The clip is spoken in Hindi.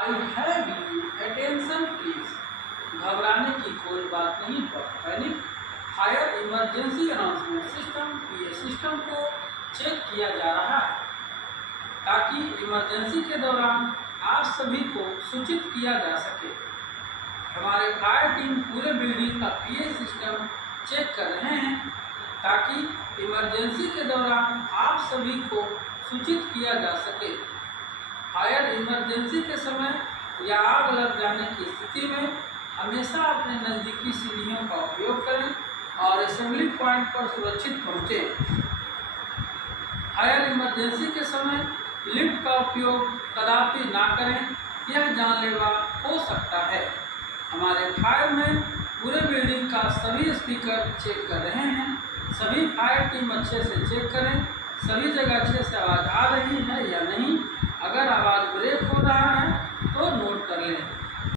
I have you attention please. घबराने की कोई बात नहीं। Panic. Fire emergency announcement system. ये सिस्टम को चेक किया जा रहा है ताकि इमरजेंसी के दौरान आप सभी को सूचित किया जा सके। हमारे फायर टीम पूरे बिल्डिंग का पीए सिस्टम चेक कर रहे हैं ताकि इमरजेंसी के दौरान आप सभी को सूचित किया जा सके। फायर इमरजेंसी के समय या आग लग जाने की स्थिति में हमेशा अपने नज़दीकी सीढ़ियों का उपयोग करें और असेंबली पॉइंट पर सुरक्षित पहुँचें। फायर इमरजेंसी के समय लिफ्ट का उपयोग कदापि ना करें, यह जानलेवा हो सकता है। हमारे फायर में पूरे बिल्डिंग का सभी स्पीकर चेक कर रहे हैं। सभी फायर टीम अच्छे से चेक करें, सभी जगह अच्छे से आवाज़ आ रही है या नहीं। अगर आवाज़ ब्रेक हो रहा है